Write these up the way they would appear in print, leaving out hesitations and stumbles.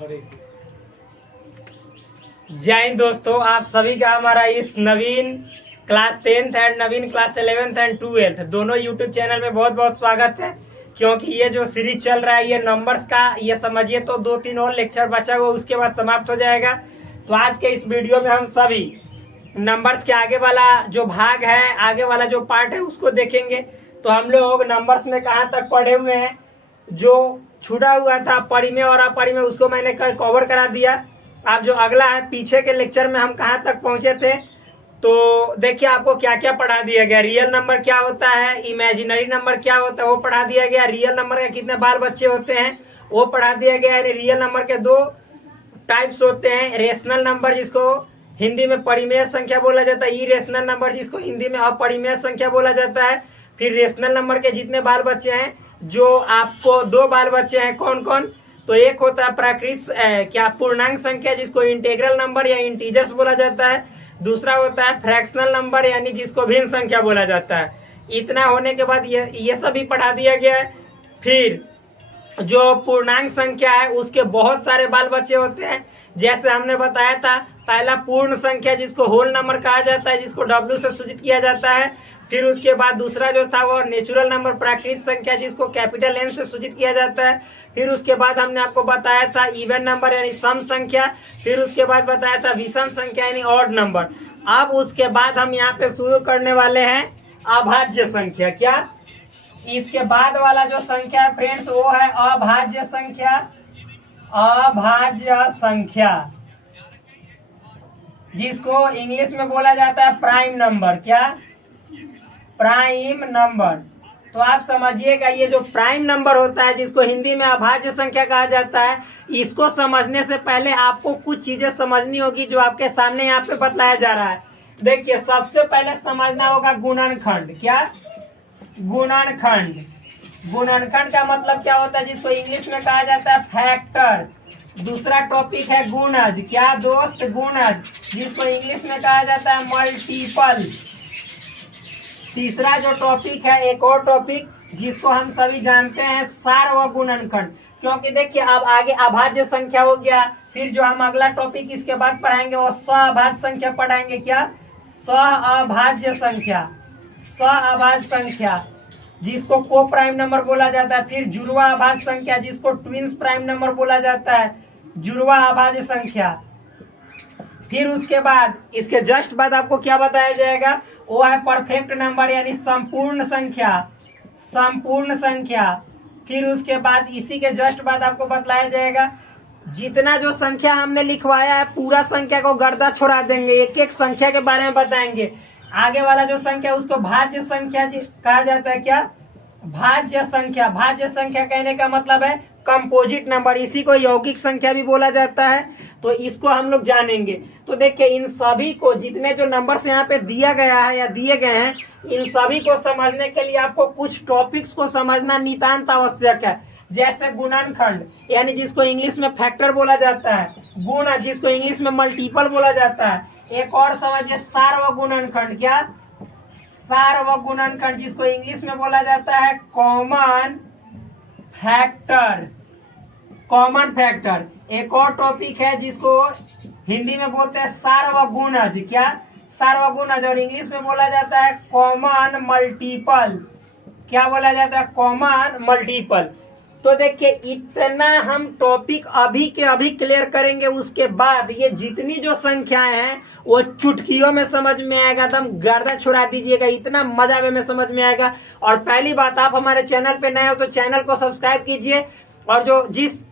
जय हिंद दोस्तों, आप सभी का हमारा इस नवीन क्लास 10th एंड नवीन क्लास 11th एंड 12th दोनों यूट्यूब चैनल में बहुत बहुत स्वागत है। क्योंकि ये जो सीरीज चल रहा है ये नंबर्स का, ये समझिए तो 2-3 और लेक्चर बचा हुआ, उसके बाद समाप्त हो जाएगा। तो आज के इस वीडियो में हम सभी नंबर्स के आगे वाला जो भाग है, आगे वाला जो पार्ट है उसको देखेंगे। तो हम लोग नंबर्स में कहाँ तक पढ़े हुए हैं, जो छूटा हुआ था परिमेय और अपरिमेय उसको मैंने कवर करा दिया। अब जो अगला है पीछे के लेक्चर में हम कहाँ तक पहुंचे थे, तो देखिए आपको क्या क्या पढ़ा दिया गया। रियल नंबर क्या होता है, इमेजिनरी नंबर क्या होता है वो पढ़ा दिया गया। रियल नंबर के कितने बाल बच्चे होते हैं वो पढ़ा दिया गया। यानी रियल नंबर के दो टाइप्स होते हैं, रेशनल नंबर जिसको हिंदी में परिमेय संख्या बोला जाता है, इरेशनल नंबर जिसको हिंदी में अपरिमेय संख्या बोला जाता है। फिर रेशनल नंबर के जितने बाल बच्चे हैं, जो आपको दो बाल बच्चे हैं, कौन कौन, तो एक होता है प्राकृत क्या पूर्णांक संख्या जिसको इंटीग्रल नंबर या इंटीजर्स बोला जाता है। दूसरा होता है फ्रैक्शनल नंबर यानी जिसको भिन्न संख्या बोला जाता है। इतना होने के बाद ये सभी पढ़ा दिया गया है। फिर जो पूर्णांक संख्या है उसके बहुत सारे बाल बच्चे होते हैं। जैसे हमने बताया था, पहला पूर्ण संख्या जिसको होल नंबर कहा जाता है, जिसको W से सूचित किया जाता है। फिर उसके बाद दूसरा जो था वो नेचुरल नंबर प्राकृतिक संख्या जिसको कैपिटल N से सूचित किया जाता है। फिर उसके बाद हमने आपको बताया था इवन नंबर यानी सम संख्या। फिर उसके बाद बताया था विषम संख्या यानी ऑड नंबर। अब उसके बाद हम यहाँ पे शुरू करने वाले हैं अभाज्य संख्या। क्या इसके बाद वाला जो संख्या है फ्रेंड्स वो है अभाज्य संख्या। अभाज्य संख्या जिसको इंग्लिश में बोला जाता है प्राइम नंबर। क्या प्राइम नंबर। तो आप समझिएगा ये जो प्राइम नंबर होता है जिसको हिंदी में अभाज्य संख्या कहा जाता है, इसको समझने से पहले आपको कुछ चीजें समझनी होगी जो आपके सामने यहाँ पे बतलाया जा रहा है। देखिए सबसे पहले समझना होगा गुणनखंड। क्या गुणनखंड। गुणनखंड का मतलब क्या होता है जिसको इंग्लिश में कहा जाता है फैक्टर। दूसरा टॉपिक है गुणज। क्या दोस्त, गुणज जिसको इंग्लिश में कहा जाता है मल्टीपल। तीसरा जो टॉपिक है, एक और टॉपिक जिसको हम सभी जानते हैं सार्वगुणनखंड। क्योंकि देखिए अब आगे अभाज्य संख्या हो गया, फिर जो हम अगला टॉपिक इसके बाद पढ़ाएंगे वो स्वाभाज्य संख्या पढ़ाएंगे। क्या स्वाभाज्य संख्या। स्वाभाज्य संख्या जिसको को प्राइम नंबर बोला जाता है। फिर जुड़वा अभाज्य संख्या जिसको ट्विंस प्राइम नंबर बोला जाता है, जुड़वा अभाज्य संख्या। फिर उसके बाद इसके जस्ट बाद आपको क्या बताया जाएगा, वो है परफेक्ट नंबर यानी संपूर्ण संख्या। संपूर्ण संख्या। फिर उसके बाद इसी के जस्ट बाद आपको बतलाया जाएगा जितना जो संख्या हमने लिखवाया है पूरा संख्या को गर्दा छोड़ा देंगे, एक एक संख्या के बारे में बताएंगे। आगे वाला जो संख्या उसको भाज्य संख्या कहा जाता है। क्या भाज्य संख्या। भाज्य संख्या कहने का मतलब है कंपोजिट नंबर, इसी को यौगिक संख्या भी बोला जाता है। तो इसको हम लोग जानेंगे। तो देखिए इन सभी को, जितने जो नंबर्स यहाँ पे दिया गया है या दिए गए हैं, इन सभी को समझने के लिए आपको कुछ टॉपिक्स को समझना नितांत आवश्यक है। जैसे गुणनखंड यानी जिसको इंग्लिश में फैक्टर बोला जाता है, गुण जिसको इंग्लिश में मल्टीपल बोला जाता है। एक और समझिए सार्वगुणनखंड। क्या सार्वगुणनखंड जिसको इंग्लिश में बोला जाता है कॉमन फैक्टर। Common factor. एक और टॉपिक है जिसको हिंदी में बोलते हैं सार्वगुणज। क्या सार्वगुणज, और इंग्लिश में बोला जाता है कॉमन मल्टीपल। क्या बोला जाता है, कॉमन मल्टीपल। तो देखिए इतना हम टॉपिक अभी के अभी क्लियर करेंगे, उसके बाद ये जितनी जो संख्याएं हैं वो चुटकियों में समझ में आएगा। एकदम गर्दा छुड़ा दीजिएगा, इतना मजा में समझ में आएगा। और पहली बात, आप हमारे चैनल पे नए हो तो चैनल को सब्सक्राइब कीजिए। और जो जिस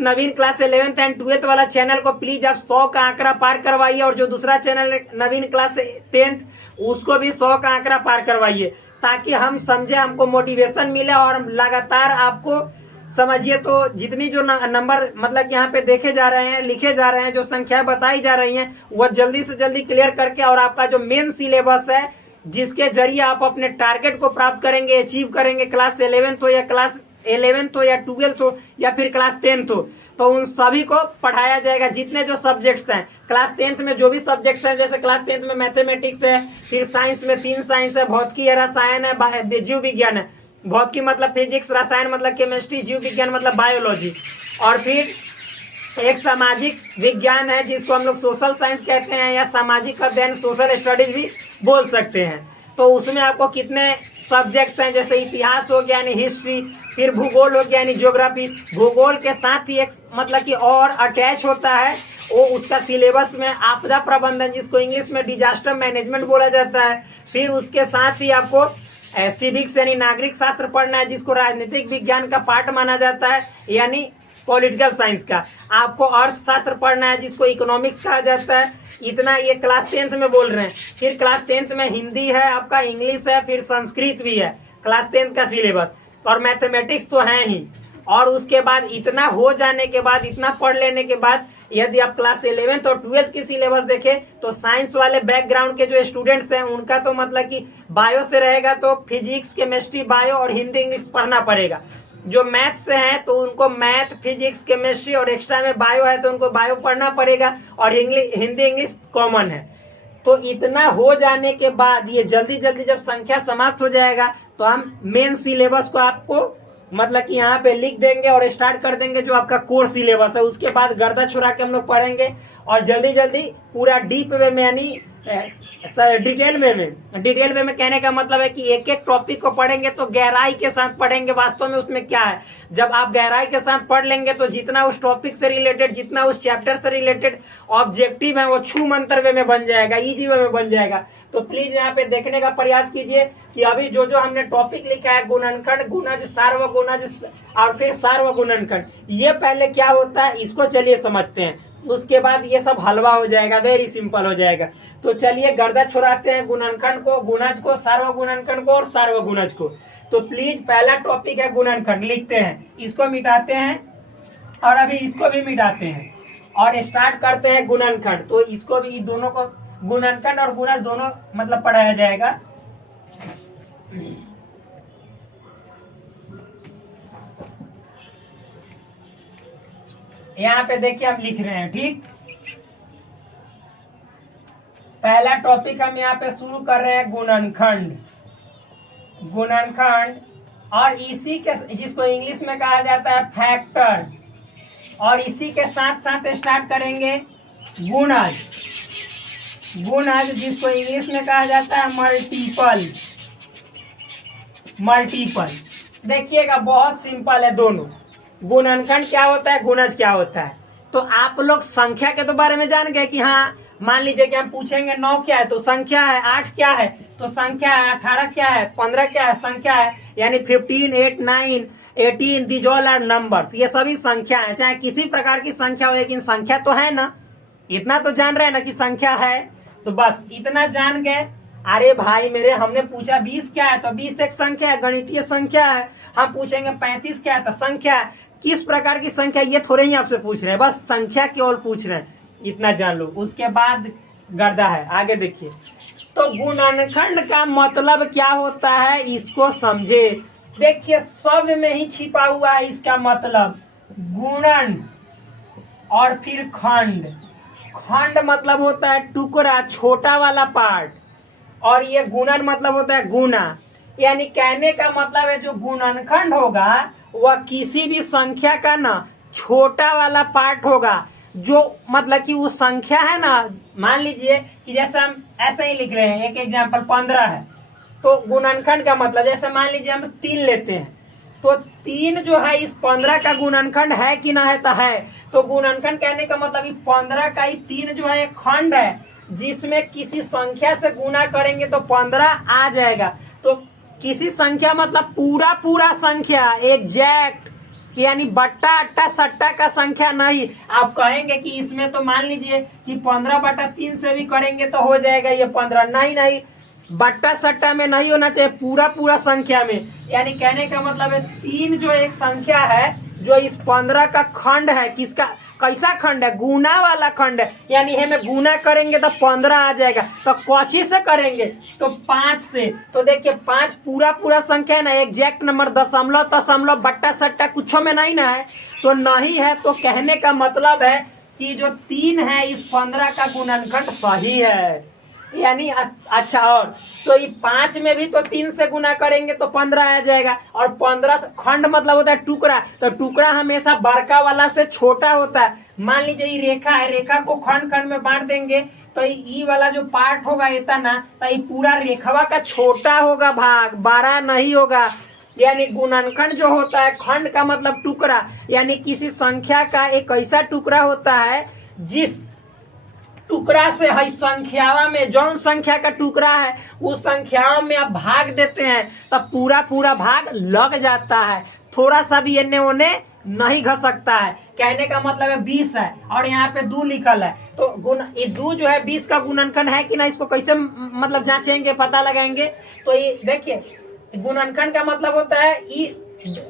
नवीन क्लास 11th एंड 12th वाला चैनल को प्लीज आप 100 का आंकड़ा पार करवाइए। और जो दूसरा चैनल नवीन क्लास 10th उसको भी 100 का आंकड़ा पार करवाइए, ताकि हम समझे, हमको मोटिवेशन मिले और हम लगातार आपको समझिए। तो जितनी जो नंबर मतलब यहाँ पे देखे जा रहे हैं, लिखे जा रहे हैं, जो संख्याएं बताई जा रही हैं, वह जल्दी से जल्दी क्लियर करके और आपका जो मेन सिलेबस है जिसके जरिए आप अपने टारगेट को प्राप्त करेंगे, अचीव करेंगे, क्लास 11th हो या क्लास 11th हो या 12th हो या फिर क्लास 10th हो, तो उन सभी को पढ़ाया जाएगा। जितने जो सब्जेक्ट्स हैं क्लास 10th में, जो भी सब्जेक्ट्स हैं, जैसे क्लास 10th में मैथमेटिक्स है, फिर साइंस में 3 साइंस है, भौतिकी है, रसायन है, जीव विज्ञान है। भौतिकी मतलब फिजिक्स, रसायन मतलब केमिस्ट्री, जीव विज्ञान मतलब बायोलॉजी, और फिर एक सामाजिक विज्ञान है जिसको हम लोग सोशल साइंस कहते हैं या सामाजिक अध्ययन सोशल स्टडीज भी बोल सकते हैं। तो उसमें आपको कितने सब्जेक्ट्स हैं, जैसे इतिहास हो गया यानी हिस्ट्री, फिर भूगोल हो गया यानी ज्योग्राफी। भूगोल के साथ ही एक मतलब कि और अटैच होता है वो उसका सिलेबस में आपदा प्रबंधन, जिसको इंग्लिश में डिजास्टर मैनेजमेंट बोला जाता है। फिर उसके साथ ही आपको सिविक्स यानी नागरिक शास्त्र पढ़ना है, जिसको राजनीतिक विज्ञान का पार्ट माना जाता है यानी पॉलिटिकल साइंस का। आपको अर्थशास्त्र पढ़ना है जिसको इकोनॉमिक्स कहा जाता है। इतना ये क्लास 10th में बोल रहे हैं। फिर क्लास 10th में हिंदी है, आपका इंग्लिश है, फिर संस्कृत भी है क्लास 10th का सिलेबस, और मैथमेटिक्स तो है ही। और उसके बाद इतना हो जाने के बाद, इतना पढ़ लेने के बाद, यदि आप क्लास 11th और 12th की सिलेबस देखें तो साइंस वाले बैकग्राउंड के जो स्टूडेंट्स हैं उनका तो मतलब कि बायो से रहेगा तो फिजिक्स, केमिस्ट्री, बायो और हिंदी इंग्लिश पढ़ना पड़ेगा। जो मैथ्स से हैं तो उनको मैथ, फिजिक्स, केमिस्ट्री और एक्स्ट्रा में बायो है तो उनको बायो पढ़ना पड़ेगा, और हिंदी इंग्लिश कॉमन है। तो इतना हो जाने के बाद ये जल्दी जल्दी जब संख्या समाप्त हो जाएगा तो हम मेन सिलेबस को आपको मतलब कि यहाँ पे लिख देंगे और स्टार्ट कर देंगे जो आपका कोर सिलेबस है। उसके बाद गर्दा छुड़ा के हम लोग पढ़ेंगे और जल्दी जल्दी पूरा डीप वे में यानी डिटेल वे में कहने का मतलब है कि एक एक टॉपिक को पढ़ेंगे तो गहराई के साथ पढ़ेंगे वास्तव में उसमें क्या है। जब आप गहराई के साथ पढ़ लेंगे तो जितना उस टॉपिक से रिलेटेड, जितना उस चैप्टर से रिलेटेड ऑब्जेक्टिव है वो छू मंतर वे में बन जाएगा, इजी वे में बन जाएगा। तो प्लीज यहाँ पे देखने का प्रयास कीजिए कि अभी जो जो हमने टॉपिक लिखा है, गुणनखंड, गुणज, सार्वगुणज और फिर सार्वगुणनखंड, ये पहले क्या होता है इसको चलिए समझते हैं। उसके बाद ये सब हलवा हो जाएगा, वेरी सिंपल हो जाएगा। तो चलिए गर्दा छुड़ाते हैं गुणनखंड को, गुणज को, सार्वगुणनखंड को और सार्वगुणज को। तो प्लीज पहला टॉपिक है गुणनखंड, लिखते हैं, इसको मिटाते हैं और अभी इसको भी मिटाते हैं और स्टार्ट करते हैं गुणनखंड। तो इसको भी, दोनों को, गुणनखंड और गुणज दोनों मतलब पढ़ाया जाएगा। यहाँ पे देखिए हम लिख रहे हैं, ठीक। पहला टॉपिक हम यहाँ पे शुरू कर रहे हैं गुणनखंड। और इसी के, जिसको इंग्लिश में कहा जाता है फैक्टर, और इसी के साथ साथ स्टार्ट करेंगे गुणज, जिसको इंग्लिश में कहा जाता है मल्टीपल। देखिएगा बहुत सिंपल है दोनों, गुणनखंड क्या होता है, गुणज क्या होता है। तो आप लोग संख्या के तो बारे में जान गए कि हाँ, मान लीजिए कि हम पूछेंगे 9 क्या है तो संख्या है, 8 क्या है तो संख्या है, 18 क्या है, 15 क्या है संख्या है, यानी 15, 8, 9, 18 दीज ऑल आर नंबर्स, ये सभी संख्या है। चाहे किसी प्रकार की संख्या हो लेकिन संख्या तो है ना, इतना तो जान रहे हैं ना कि संख्या है। तो बस इतना जान गए। अरे भाई मेरे, हमने पूछा 20 क्या है तो 20 एक संख्या है, गणितीय संख्या है। हम पूछेंगे 35 क्या है तो संख्या है। किस प्रकार की संख्या ये थोड़े ही आपसे पूछ रहे हैं, बस संख्या केवल पूछ रहे हैं, इतना जान लो। उसके बाद गर्दा है, आगे देखिए। तो गुणनखंड का मतलब क्या होता है इसको समझे। देखिए शब्द में ही छिपा हुआ है इसका मतलब, गुणन और फिर खंड। खंड मतलब होता है टुकड़ा, छोटा वाला पार्ट, और ये गुणन मतलब होता है गुना। यानी कहने का मतलब है जो गुणनखंड होगा वह किसी भी संख्या का ना छोटा वाला पार्ट होगा, जो मतलब कि वो संख्या है ना, मान लीजिए कि जैसे हम ऐसे ही लिख रहे हैं, एक एग्जांपल 15 है तो गुणनखंड का मतलब, जैसे मान लीजिए हम 3 लेते हैं तो 3 जो है इस 15 का गुणनखंड है कि ना है, तो है। तो गुणनखंड कहने का मतलब 15 का ही 3 जो है एक खंड है जिसमें किसी संख्या से गुना करेंगे तो 15 आ जाएगा। तो किसी संख्या मतलब पूरा संख्या, एग्जैक्ट, यानी बट्टा अट्टा सट्टा का संख्या नहीं। आप कहेंगे कि इसमें तो मान लीजिए कि 15/3 से भी करेंगे तो हो जाएगा ये 15, नहीं, बट्टा सट्टा में नहीं होना चाहिए, पूरा संख्या में। यानी कहने का मतलब है 3 जो एक संख्या है जो इस 15 का खंड है, किसका, कैसा खंड है, गुना वाला खंड है। यानी हमें गुना करेंगे तो 15 आ जाएगा। तो कौची से करेंगे तो 5 से। तो देखिए 5 पूरा संख्या है ना, एग्जैक्ट नंबर, दशमलव बट्टा सट्टा कुछ में नहीं ना है, तो नहीं है। तो कहने का मतलब है कि जो 3 है इस 15 का गुणनखंड सही है। यानी अच्छा, और तो ये 5 में भी तो 3 से गुना करेंगे तो 15 आ जाएगा। और 15 खंड मतलब होता है टुकड़ा, तो टुकड़ा हमेशा बड़का वाला से छोटा होता है। मान लीजिए ये रेखा है, रेखा को खंड खंड में बांट देंगे तो ई वाला जो पार्ट होगा इतना, तो ये पूरा रेखवा का छोटा होगा भाग, बड़ा नहीं होगा। यानी गुणनखंड जो होता है, खंड का मतलब टुकड़ा, यानी किसी संख्या का एक ऐसा टुकड़ा होता है जिस टुकड़ा से है संख्यावा में, जौन संख्या का टुकड़ा है उस संख्याओं में आप भाग देते हैं तब पूरा पूरा भाग लग जाता है, थोड़ा सा भी एने ओने नहीं घसकता है। कहने का मतलब है 20 है और यहाँ पे 2 लिखल है, तो गुण ये 2 जो है 20 का गुणनखंड है कि ना, इसको कैसे मतलब जांचेंगे, पता लगाएंगे। तो ये देखिए गुणनखंड का मतलब होता है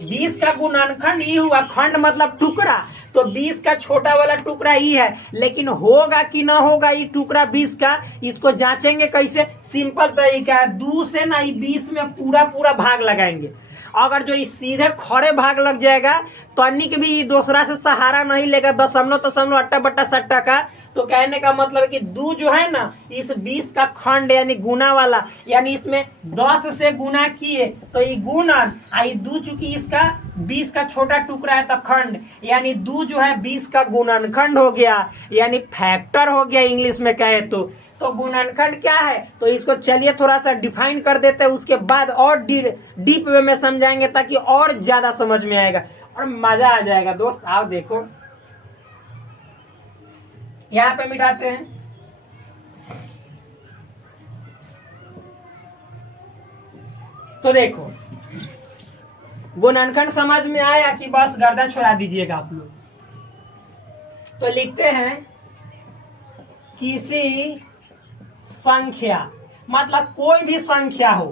20 का गुणनखंड ई हुआ, खंड मतलब टुकड़ा, तो 20 का छोटा वाला टुकड़ा ई है। लेकिन होगा कि ना होगा ये टुकड़ा 20 का, इसको जांचेंगे कैसे? सिंपल तरीका है, 2 से ना 20 में पूरा पूरा भाग लगाएंगे। अगर जो इस सीधे खड़े भाग लग जाएगा तो तनिक भी दूसरा से सहारा नहीं लेगा, दशमलव दशमलव अट्टा बट्टा सट्टा का, तो कहने का मतलब है कि 2 जो है ना इस 20 का खंड यानी गुना वाला, यानी इसमें 10 से गुना किए तो ये गुणन, आई 2 चूंकि इसका 20 का छोटा टुकड़ा है तो खंड, यानी 2 जो है 20 का गुणनखंड हो गया, यानी फैक्टर हो गया इंग्लिश में कहे तो गुणनखंड क्या है, तो इसको चलिए थोड़ा सा डिफाइन कर देते हैं, उसके बाद और डीप वे में समझाएंगे ताकि और ज्यादा समझ में आएगा और मजा आ जाएगा। दोस्त आओ देखो, यहां पे मिटाते हैं। तो देखो गुणनखंड समझ में आया कि बस गर्दा छोड़ा दीजिएगा आप लोग। तो लिखते हैं किसी संख्या, मतलब कोई भी संख्या हो,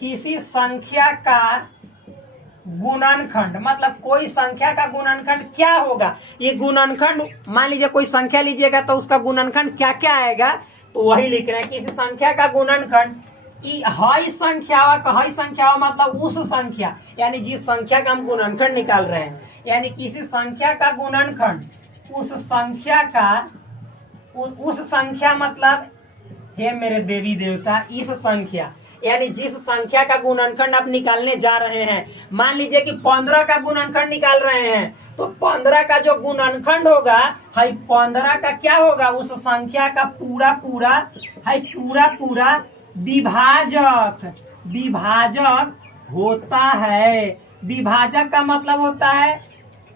किसी संख्या का गुणनखंड, मतलब कोई संख्या का गुणनखंड क्या होगा। ये गुणनखंड मान लीजिए कोई संख्या लीजिएगा तो उसका गुणनखंड क्या क्या आएगा, तो वही लिख रहे हैं किसी संख्या का गुणनखंड। हई संख्यावा का, हई संख्यावा मतलब उस संख्या, यानी जिस संख्या का हम गुणनखंड निकाल रहे हैं, यानी किसी संख्या का गुणनखंड उस संख्या का, उस संख्या मतलब हे मेरे देवी देवता, इस संख्या यानी जिस संख्या का गुणनखंड आप निकालने जा रहे हैं। मान लीजिए कि 15 का गुणनखंड निकाल रहे हैं, तो 15 का जो गुणनखंड होगा है 15 का क्या होगा, उस संख्या का पूरा पूरा है, पूरा पूरा विभाजक, विभाजक होता है। विभाजक का मतलब होता है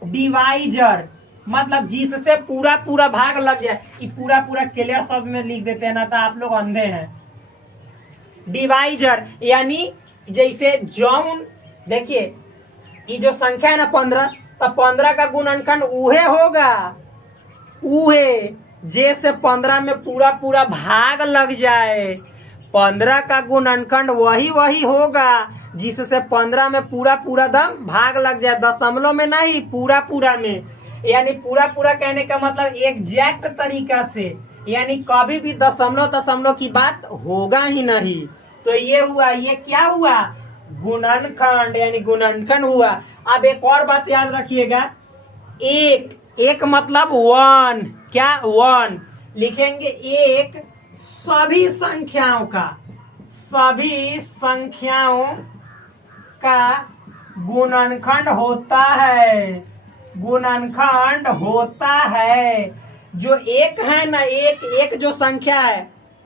डिवाइजर, मतलब जिससे पूरा पूरा भाग लग जाए। ये पूरा पूरा क्लियर शब्द में लिख देते हैं ना, तो आप लोग अंधे हैं। डिवाइजर यानी जैसे जौन, देखिए ये जो संख्या है ना 15, तो 15 का गुणनखंड उहे होगा, उहे जैसे 15 में पूरा पूरा भाग लग जाए। 15 का गुणनखंड वही वही होगा जिससे 15 में पूरा पूरा दम भाग लग जाए, दशमलव में नहीं, पूरा पूरा में। यानी पूरा पूरा कहने का मतलब एग्जैक्ट तरीका से, यानी कभी भी दशमलव दशमलव की बात होगा ही नहीं। तो ये हुआ, ये क्या हुआ, गुणनखंड, यानी गुणनखंड हुआ। अब एक और बात याद रखिएगा, एक, एक मतलब 1, क्या 1 लिखेंगे, एक सभी संख्याओं का, सभी संख्याओं का गुणनखंड होता है, गुणनखंड होता है। जो एक है ना, एक एक जो संख्या है,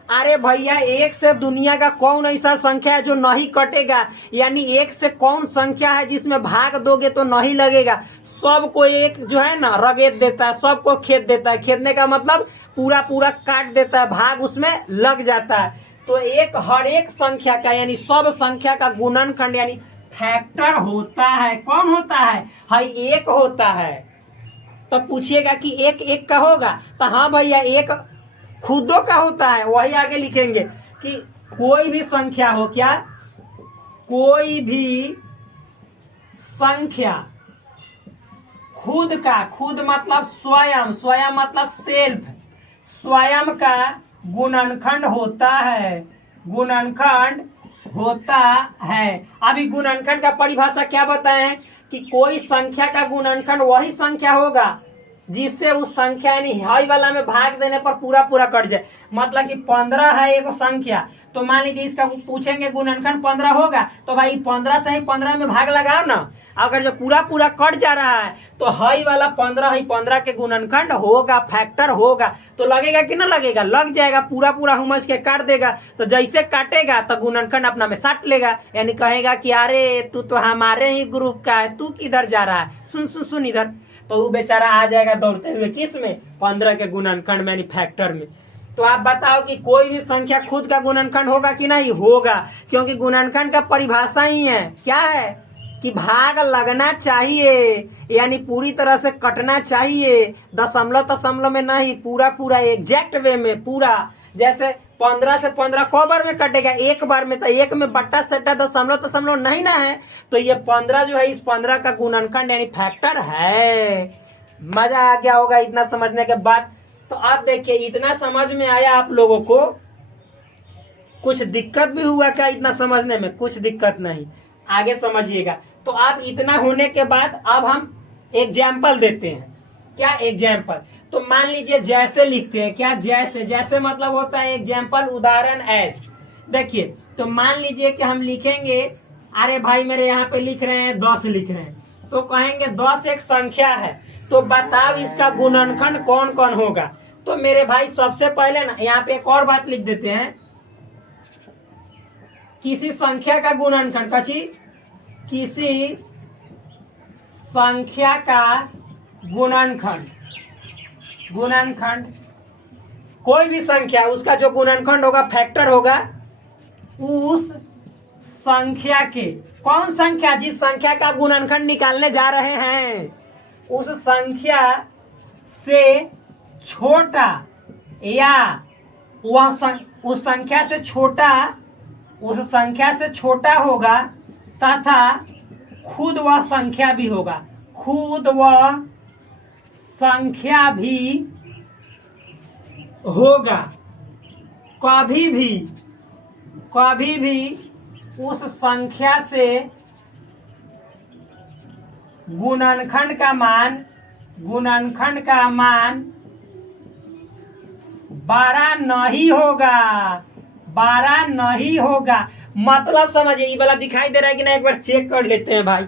अरे भैया एक से दुनिया का कौन ऐसा संख्या है जो नहीं कटेगा, यानी एक से कौन संख्या है जिसमें भाग दोगे तो नहीं लगेगा। सबको एक जो है ना रगेद देता है, सबको खेद देता है, खेदने का मतलब पूरा पूरा काट देता है, भाग उसमें लग जाता है। तो एक हर एक संख्या का यानी सब संख्या का गुणनखंड यानी फैक्टर होता है। कौन होता है, हाई एक होता है। तो पूछिएगा कि एक एक का होगा, तो हाँ भैया एक खुदों का होता है। वही आगे लिखेंगे कि कोई भी संख्या हो, क्या कोई भी संख्या खुद का, खुद मतलब स्वयं, स्वयं मतलब सेल्फ, स्वयं का गुणनखंड होता है, गुणनखंड होता है। अभी गुणनखंड का परिभाषा क्या बताएं कि कोई संख्या का गुणनखंड वही संख्या होगा जिससे उस संख्या यानी हई वाला में भाग देने पर पूरा पूरा कट जाए। मतलब कि 15 है एक संख्या, तो मान लीजिए इसका पूछेंगे गुणनखंड 15 होगा, तो भाई 15 से ही 15 में भाग लगाओ ना। अगर जो पूरा पूरा कट जा रहा है तो हई वाला 15 हई 15 के गुणनखंड होगा, फैक्टर होगा, तो लगेगा कि ना लगेगा, लग जाएगा, पूरा पूरा हुमस के काट देगा। तो जैसे काटेगा तो गुणनखंड अपना में साट लेगा, यानी कहेगा कि अरे तू तो हमारे ही ग्रुप का है, तू किधर जा रहा है, सुन सुन सुन इधर। तो वो बेचारा आ जाएगा दौड़ते हुए किस में, 15 के गुणनखंड में, फैक्टर में। तो आप बताओ कि कोई भी संख्या खुद का गुणनखंड होगा कि नहीं, होगा, क्योंकि गुणनखंड का परिभाषा ही है, क्या है कि भाग लगना चाहिए, यानी पूरी तरह से कटना चाहिए, दशमलव दशमलव में नहीं, पूरा पूरा एग्जैक्ट वे में पूरा। जैसे 15 से 15 को बार में कटेगा, एक बार में, तो एक में बट्टा सट्टा दशमलव दशमलव नहीं ना है, तो ये 15 जो है इस 15 का गुणनखंड यानी फैक्टर है। मजा आ गया होगा इतना समझने के बाद। तो आप देखिए इतना समझ में आया आप लोगों को, कुछ दिक्कत भी हुआ क्या इतना समझने में, कुछ दिक्कत नहीं, आगे समझिएगा। तो आप इतना होने के बाद अब हम एग्जाम्पल देते हैं। क्या एग्जाम्पल, तो मान लीजिए जैसे लिखते हैं, क्या जैसे, जैसे मतलब होता है एग्जाम्पल, उदाहरण, एज। देखिए तो मान लीजिए कि हम लिखेंगे, अरे भाई मेरे यहाँ पे लिख रहे हैं 10 लिख रहे हैं, तो कहेंगे 10 एक संख्या है, तो बताओ इसका गुणनखंड कौन कौन होगा। तो मेरे भाई सबसे पहले ना यहाँ पे एक और बात लिख देते हैं, किसी संख्या का गुणनखंड, किसी संख्या का गुणनखंड, कोई भी संख्या उसका जो गुणनखंड होगा, फैक्टर होगा, उस संख्या के, कौन संख्या, जिस संख्या का गुणनखंड निकालने जा रहे हैं, उस संख्या से छोटा या उस संख्या से छोटा होगा तथा खुद वह संख्या भी होगा, खुद वह संख्या भी होगा, कभी भी उस संख्या से गुणनखंड का मान 12 नहीं होगा। मतलब समझिए, ये वाला दिखाई दे रहा है कि ना, एक बार चेक कर लेते हैं भाई।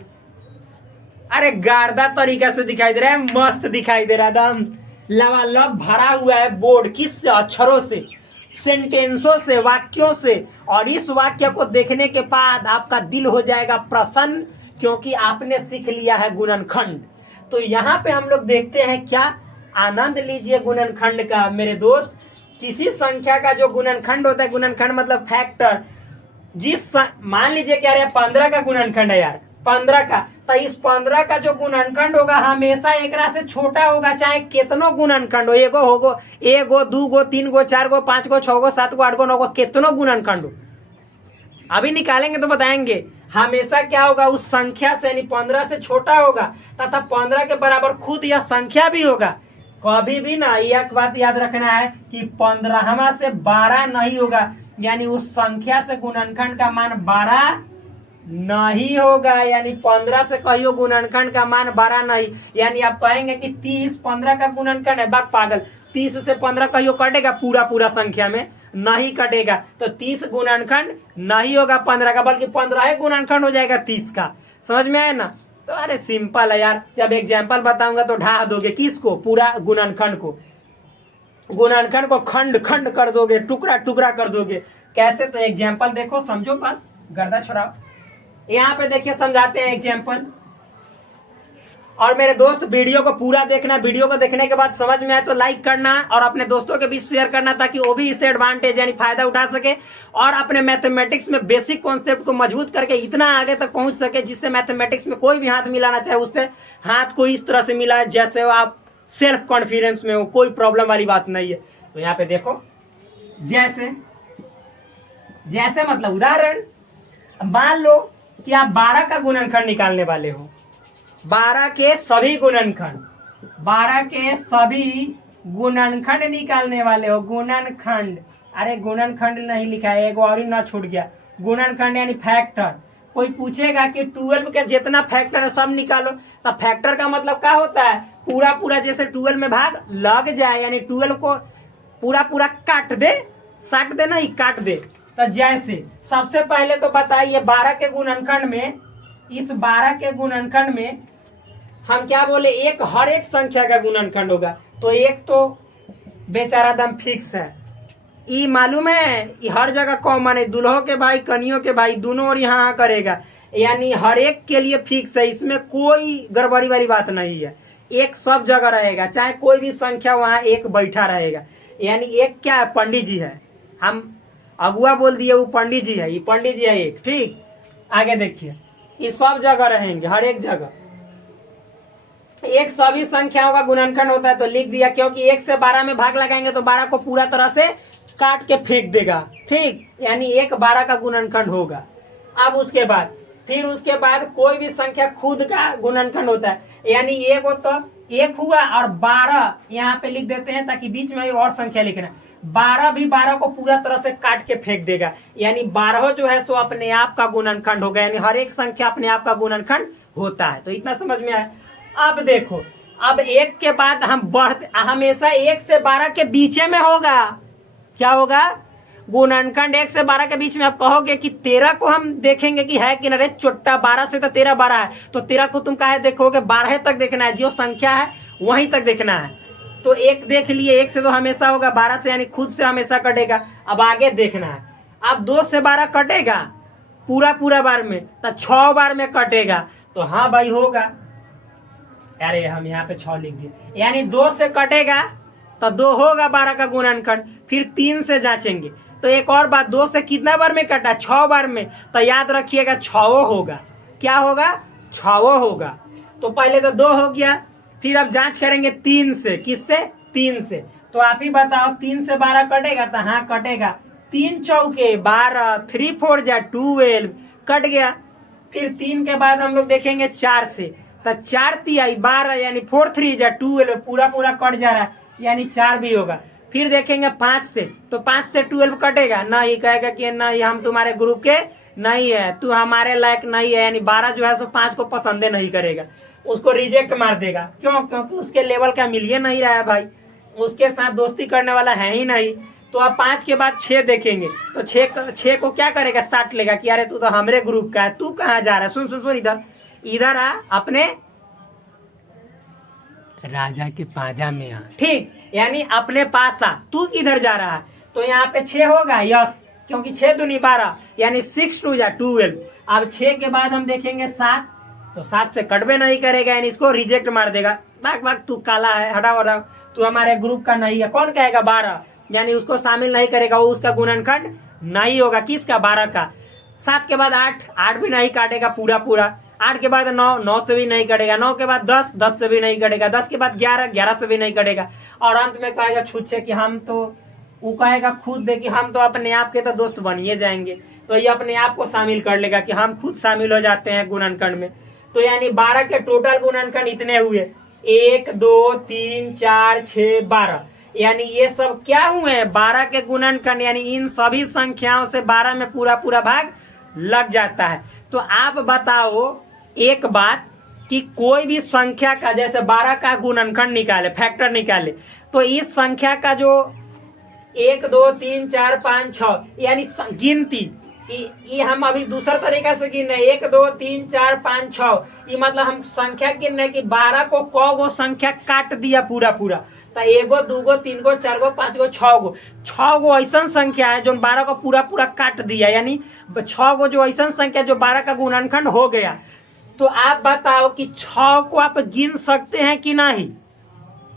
अरे गार्दा तरीका से दिखाई दे रहा है, मस्त दिखाई दे रहा है, एकदम लबालब भरा हुआ है बोर्ड, किस अक्षरों से, सेंटेंसों से, वाक्यों से। और इस वाक्य को देखने के बाद आपका दिल हो जाएगा प्रसन्न, क्योंकि आपने सीख लिया है गुणनखंड। तो यहाँ पे हम लोग देखते हैं, क्या आनंद लीजिए गुणनखंड का मेरे दोस्त। किसी संख्या का जो गुणनखंड होता है, गुणनखंड मतलब फैक्टर, मान लीजिए क्या है 15 का गुणनखंड है यार, 15 का, तो इस 15 का जो गुणनखंड होगा हमेशा एकरा से छोटा होगा, चाहे कितनो गुणनखंड हो, एगो, दूगो, 3गो, 4गो, 5गो, 6गो, 7गो, 8गो, 9गो, कितनो गुणनखंड हो, अभी निकालेंगे तो बताएंगे। हमेशा क्या होगा, उस संख्या से यानी 15 से छोटा होगा तथा 15 के बराबर खुद यह संख्या भी होगा। कभी भी ना एक बात याद रखना है कि 15 से 12 नहीं होगा, यानी उस संख्या से गुणनखंड का मान 12 नहीं होगा, यानी 15 से कहियो गुणनखंड का मान 12 नहीं। यानी आप कहेंगे कि 30 15 का गुणनखंड है, बात पागल, 30 से 15 कहियो कटेगा पूरा संख्या में, नहीं कटेगा। तो 30 गुणनखंड नहीं होगा 15 का, बल्कि 15 गुणनखंड हो जाएगा 30 का। समझ में आया ना। तो अरे सिंपल है यार, जब एग्जाम्पल बताऊंगा तो ढा दोगे किसको, पूरा गुणनखंड को खंड खंड कर दोगे, टुकड़ा टुकड़ा कर दोगे। कैसे, तो एग्जाम्पल देखो, समझो, बस गर्दा छोड़ाओ। यहाँ पे देखिए समझाते हैं एग्जाम्पल। और मेरे दोस्त वीडियो को पूरा देखना, वीडियो को देखने के बाद समझ में आए तो लाइक करना और अपने दोस्तों के बीच शेयर करना, ताकि वो भी इससे एडवांटेज यानी फायदा उठा सके और अपने मैथमेटिक्स में बेसिक कॉन्सेप्ट को मजबूत करके इतना आगे तक पहुंच सके, जिससे मैथमेटिक्स में कोई भी हाथ मिलाना चाहे उससे हाथ को इस तरह से मिलाए जैसे आप सेल्फ कॉन्फिडेंस में हो, कोई प्रॉब्लम वाली बात नहीं है। तो यहाँ पे देखो, जैसे मतलब उदाहरण, मान लो कि आप 12 का गुणनखंड निकालने वाले हो, 12 के सभी गुणनखंड निकालने वाले हो। गुणनखंड, अरे गुणनखंड नहीं लिखा है, एगो और ही ना छूट गया, गुणनखंड यानी फैक्टर। कोई पूछेगा कि 12 के जितना फैक्टर है सब निकालो, तो फैक्टर का मतलब क्या होता है, पूरा पूरा जैसे 12 में भाग लग जाए, यानी 12 को पूरा पूरा काट दे, साट दे नहीं काट दे। तो जैसे सबसे पहले तो बताइए 12 के गुणनखंड में, इस 12 के गुणनखंड में हम क्या बोले, एक हर एक संख्या का गुणनखंड होगा। तो एक तो बेचारा दम फिक्स है, ये मालूम है, ये हर जगह कॉमन है, दुल्हों के भाई कनियों के भाई दोनों और यहाँ करेगा, यानी हर एक के लिए फिक्स है, इसमें कोई गड़बड़ी वाली बात नहीं है। एक सब जगह रहेगा, चाहे कोई भी संख्या वहाँ एक बैठा रहेगा। यानी एक क्या है, पंडित जी है, हम अगुआ बोल दिए वो पंडित जी है, ये पंडित जी है एक। ठीक, आगे देखिए, ये सब जगह रहेंगे, हर एक जगह एक सभी संख्याओं का गुणनखंड होता है। तो लिख दिया, क्योंकि 1 से 12 में भाग लगाएंगे तो 12 को पूरा तरह से काट के फेंक देगा। ठीक, यानी 1 12 का गुणनखंड होगा। अब उसके बाद फिर उसके बाद कोई भी संख्या खुद का गुणनखंड होता है, यानी एक हो तो एक हुआ, और 12 यहाँ पे लिख देते हैं ताकि बीच में और संख्या लिखना। 12 भी 12 को पूरा तरह से काट के फेंक देगा, यानी 12 जो है सो अपने आप का गुणनखंड होगा, यानी हर एक संख्या अपने आप का गुणनखंड होता है। तो इतना समझ में आया। अब देखो, अब 1 के बाद हम बढ़ते, हमेशा 1 से 12 के बीच में होगा, क्या होगा, गुणनखंड 1 से 12 के बीच में। आप कहोगे कि 13 को हम देखेंगे कि है कि ना, रे छोटा 12 से तो 13 बड़ा है, तो 13 को तुम काहे देखोगे, 12 तक देखना है, जो संख्या है वहीं तक देखना है। तो 1 देख लिए, 1 से तो हमेशा होगा, 12 से यानी खुद से हमेशा कटेगा। अब आगे देखना है, अब 2 से 12 कटेगा पूरा पूरा बार में, तो 6 बार में कटेगा, तो हाँ भाई होगा। अरे हम यहाँ पे 6 लिख दिए, यानी 2 से कटेगा तो 2 होगा 12 का गुणनखंड। फिर 3 से जांचेंगे, तो एक और बात, 2 से कितना बार में कटा, 6 बार में, तो याद रखिएगा 6 होगा। क्या होगा, 6 होगा। तो पहले तो 2 हो गया, फिर अब जांच करेंगे 3 से, किससे, 3 से। तो आप ही बताओ, 3 से 12 कटेगा, तो हाँ कटेगा, 3 चौके 12, 3 4 जा 12, कट गया। फिर 3 के बाद हम लोग देखेंगे 4 से, तो 4 तिहाई 12, यानी 4 3 जा 12, पूरा पूरा कट जा रहा है, यानी 4 भी होगा। फिर देखेंगे 5 से, तो 5 से 12 कटेगा ना, ये कहेगा कि नहीं हम तुम्हारे ग्रुप के नहीं है, तू हमारे लायक नहीं है, यानी 12 जो है सो 5 को पसंद नहीं करेगा, उसको रिजेक्ट मार देगा। क्यों, क्योंकि उसके लेवल का मिलिए नहीं रहा है भाई, उसके साथ दोस्ती करने वाला है ही नहीं। तो अब 5 के बाद 6 देखेंगे, तो 6 को क्या करेगा, साट लेगा कि अरे तू तो हमारे ग्रुप का है, तू कहाँ जा रहा है, सुन सुन सुन, इधर आ, अपने राजा के पाजा में आ। ठीक, यानी अपने पास आ, तू किधर जा रहा है। तो यहाँ पे 6 होगा, यस, क्योंकि 6 दूनी 12, यानी 6 2 जा 12। अब 6 के बाद हम देखेंगे 7, तो 7 से कटबे नहीं करेगा, यानी इसको रिजेक्ट मार देगा, भाग भाग तू काला है, हटाओ हटाओ, तू हमारे ग्रुप का नहीं है। कौन कहेगा, 12, यानी उसको शामिल नहीं करेगा, वो उसका गुणनखंड नहीं होगा, किसका, 12 का। 7 के बाद 8 भी नहीं काटेगा पूरा पूरा। 8 के बाद 9 से भी नहीं कटेगा। 9 के बाद 10 से भी नहीं कटेगा। 10 के बाद 11 से भी नहीं कटेगा। और अंत में कहेगा छुच्छे कि हम तो, वो कहेगा खुद दे कि हम तो अपने आप के तो दोस्त बनिए जाएंगे, तो ये अपने आप को शामिल कर लेगा कि हम खुद शामिल हो जाते हैं गुणनखंड में। तो यानी 12 के टोटल गुणनखंड इतने हुए, 1 2 3 4 6 12, यानी ये सब क्या हुए, 12 के गुणनखंड, यानी इन सभी संख्याओं से 12 में पूरा पूरा भाग लग जाता है। तो आप बताओ एक बात कि कोई भी संख्या का, जैसे 12 का गुणनखंड निकाले, फैक्टर निकाले, तो इस संख्या का जो 1 2 3 4 5 6, यानी गिनती, ये हम अभी दूसरा तरीका से गिन रहे, 1 2 3 4 5 6, ये मतलब हम संख्या गिन रहे कि 12 को को संख्या काट दिया पूरा पूरा, तो 1 2 3 4 5 6 गो ऐसा संख्या है जो 12 को पूरा पूरा काट दिया, यानी 6 गो जो ऐसा संख्या जो 12 का गुणनखंड हो गया। तो आप बताओ कि 6 को आप गिन सकते हैं कि नहीं।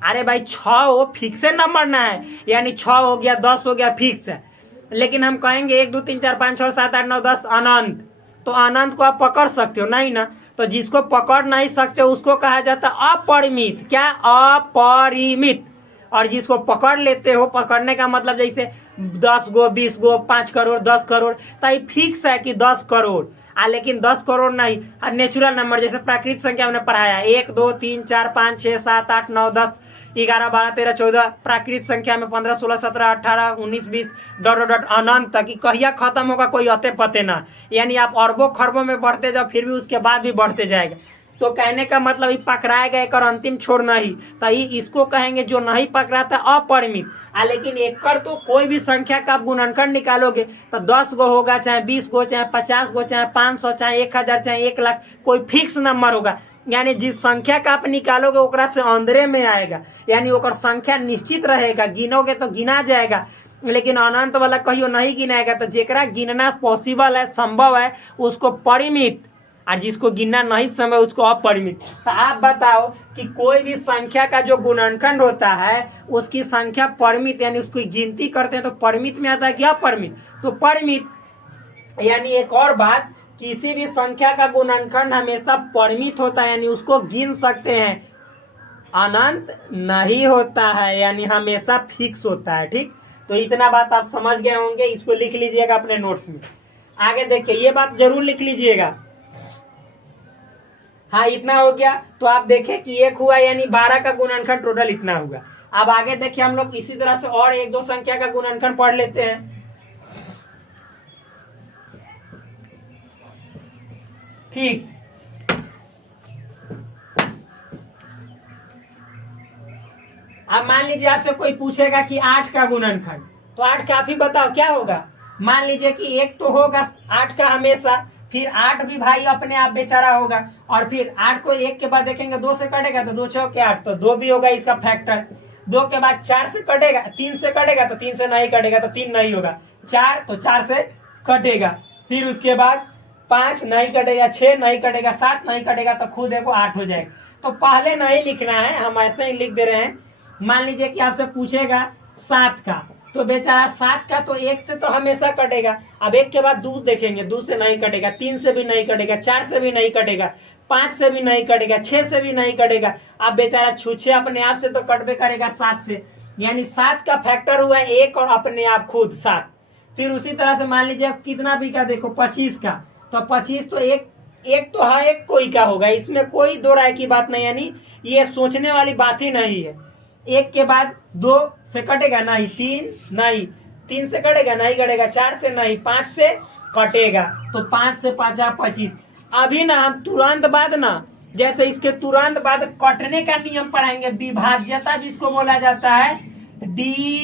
अरे भाई 6 वो फिक्स नंबर ना है, यानी 6 हो गया 10 हो गया फिक्स है, लेकिन हम कहेंगे 1 2 3 4 5 6 7 8 9 10 अनंत, तो अनंत को आप पकड़ सकते हो नहीं ना। तो जिसको पकड़ नहीं सकते उसको कहा जाता है अपरिमित। क्या, अपरिमित। और जिसको पकड़ लेते हो, पकड़ने का मतलब जैसे 10 गो 20 गो 5 करोड़ 10 करोड़, तो ये फिक्स है कि 10 करोड़, लेकिन 10 करोड़ नहीं। नेचुरल नंबर जैसे प्राकृतिक संख्या हमने पढ़ाया 1 2 3 4 5 6 7 8 9 10, 11 12 13 14 प्राकृत संख्या में 15 16 17 18 19 20 डॉट डॉट डॉट अनंत तक, कि कहिया खत्म होगा कोई अते पते ना। यानी आप अरबों खरबों में बढ़ते जाओ फिर भी उसके बाद भी बढ़ते जाएगा। तो कहने का मतलब ये पकड़ाएगा एक और अंतिम छोर नहीं, तो ये इसको कहेंगे जो नहीं पकड़ाता अपरिमित। लेकिन एकड़ तो कोई भी संख्या का आप गुणनखंड निकालोगे तो 10 गो होगा, चाहे 20 गो, चाहे 50 गो, चाहे 500, चाहे 1000, चाहे 1 लाख, कोई फिक्स नंबर होगा। यानी जिस संख्या का आप निकालोगे ओकरा से अंदरे में आएगा, यानी ओकर संख्या निश्चित रहेगा, गिनोगे तो गिना जाएगा। लेकिन अनंत वाला कहियो नहीं गिनाएगा। तो जेकरा गिनना पॉसिबल है, संभव है, उसको परिमित, और जिसको गिनना नहीं संभव उसको अपरिमित। तो आप बताओ कि कोई भी संख्या का जो गुणनखंड होता है उसकी संख्या परिमित, यानी उसकी गिनती करते हैं तो परिमित में आता है कि अपरिमित? तो परिमित। यानी एक और बात, किसी भी संख्या का गुणनखंड हमेशा परिमित होता है, यानी उसको गिन सकते हैं, अनंत नहीं होता है, यानी हमेशा फिक्स होता है। ठीक, तो इतना बात आप समझ गए होंगे, इसको लिख लीजिएगा अपने नोट्स में। आगे देखिए, ये बात जरूर लिख लीजिएगा। हाँ, इतना हो गया। तो आप देखें कि 1 हुआ, यानी 12 का गुणनखंड टोटल इतना हुआ। अब आगे देखिए, हम लोग इसी तरह से और 1 2 संख्या का गुणनखंड पढ़ लेते हैं। ठीक, अब मान लीजिए आपसे कोई पूछेगा कि 8 का गुणनखंड, तो 8 का आप ही बताओ क्या होगा। मान लीजिए कि 1 तो होगा 8 का हमेशा, फिर 8 भी भाई अपने आप बेचारा होगा, और फिर 8 को 1 के बाद देखेंगे 2 से कटेगा तो 2 चौके 8, तो 2 भी होगा इसका फैक्टर। 2 के बाद 4 से कटेगा, 3 से कटेगा तो 3 से नहीं कटेगा तो 3 नहीं होगा। 4 तो 4 से कटेगा, फिर उसके बाद 5 नहीं कटेगा, 6 नहीं कटेगा, 7 नहीं कटेगा, तो खुद देखो 8 हो जाएगा। तो पहले नहीं लिखना है, हम ऐसे ही लिख दे रहे हैं। मान लीजिए कि आपसे पूछेगा 7 का, तो बेचारा 7 का तो 1 से तो हमेशा कटेगा। अब 1 के बाद 2 देखेंगे, 2 से नहीं कटेगा, 3 से भी नहीं कटेगा, 4 से भी नहीं कटेगा, 5 से भी नहीं कटेगा, 6 से भी नहीं कटेगा। अब बेचारा छूछे अपने आप से तो कटबे करेगा 7 से, यानी 7 का फैक्टर हुआ 1 और अपने आप खुद 7। फिर उसी तरह से मान लीजिए कितना भी का देखो 25 का, तो 25 तो एक तो हाँ एक कोई का होगा, इसमें कोई दो राय की बात नहीं, यानी ये सोचने वाली बात ही नहीं है। 1 के बाद 2 से कटेगा नहीं, 3 नहीं, 3 से कटेगा नहीं कटेगा, 4 से नहीं, 5 से कटेगा, तो 5 से 5 25। अभी ना हम तुरंत बाद ना, जैसे इसके तुरंत बाद कटने का नियम पढ़ाएंगे, विभाज्यता जिसको बोला जाता है, डिविजिबिलिटी,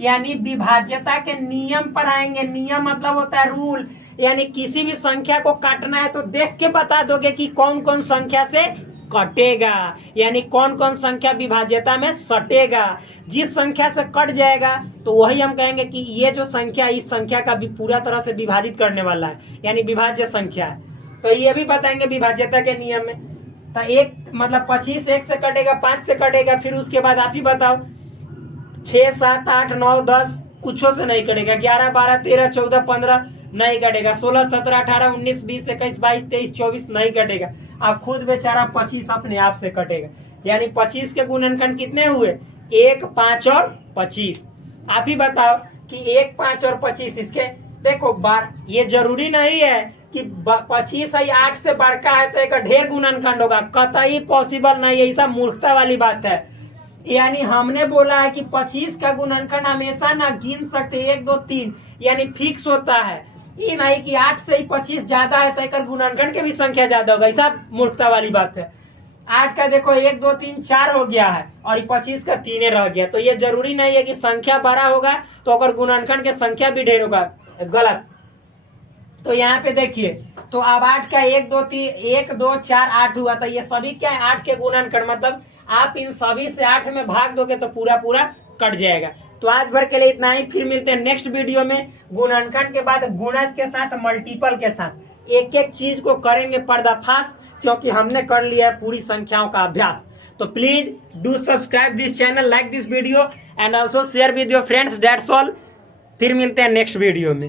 यानी विभाज्यता के नियम पढ़ाएंगे। नियम मतलब होता है रूल, यानी किसी भी संख्या को काटना है तो देख के बता दोगे कि कौन कौन संख्या से कटेगा, यानी कौन कौन संख्या विभाज्यता में सटेगा। जिस संख्या से कट जाएगा तो वही हम कहेंगे कि ये जो संख्या इस संख्या का भी पूरा तरह से विभाजित करने वाला है, यानी विभाज्य संख्या है। तो ये भी बताएंगे विभाज्यता के नियम में। तो 1 मतलब 25 1 से कटेगा, 5 से कटेगा, फिर उसके बाद आप ही बताओ 6 7 8 9 10 कुछों से नहीं कटेगा, 11 12 13 14 15 नहीं कटेगा, 16 17 18 19 20 21 22 23 24 नहीं कटेगा। अब खुद बेचारा 25 अपने आप से कटेगा, यानी 25 के गुणनखंड कितने हुए, 1 5 और 25। आप ही बताओ कि 1 5 और 25, इसके देखो बार, ये जरूरी नहीं है कि 25 है 8 से बड़का है तो एक ढेर गुणनखंड होगा, कतई पॉसिबल नहीं है, ऐसा मूर्खता वाली बात है। यानी हमने बोला है कि 25 का गुणनखंड हमेशा ना गिन सकते 1 2 3, यानी फिक्स होता है। ये नहीं कि 8 से ही 25 ज्यादा है तो एक गुणनखंड के भी संख्या ज्यादा होगा, ऐसा मूर्खता वाली बात है। 8 का देखो 1 2 3 4 हो गया है और 25 का 3 रह गया, तो ये जरूरी नहीं है कि संख्या बड़ा होगा तो अगर गुणनखंड के संख्या भी ढेर होगा, गलत। तो यहाँ पे देखिए, तो अब 8 का 1 2 3 1 2 4 8 हुआ, तो ये सभी क्या है 8 के गुणनखंड, मतलब आप इन सभी से 8 में भाग दोगे तो पूरा पूरा कट जाएगा। तो आज भर के लिए इतना ही, फिर मिलते हैं नेक्स्ट वीडियो में। गुणनखंड के बाद गुणज के साथ मल्टीपल के साथ एक एक चीज को करेंगे पर्दाफाश, क्योंकि हमने कर लिया है पूरी संख्याओं का अभ्यास। तो please do subscribe this channel, like this video and also share with your friends. That's all, फिर मिलते हैं नेक्स्ट वीडियो में।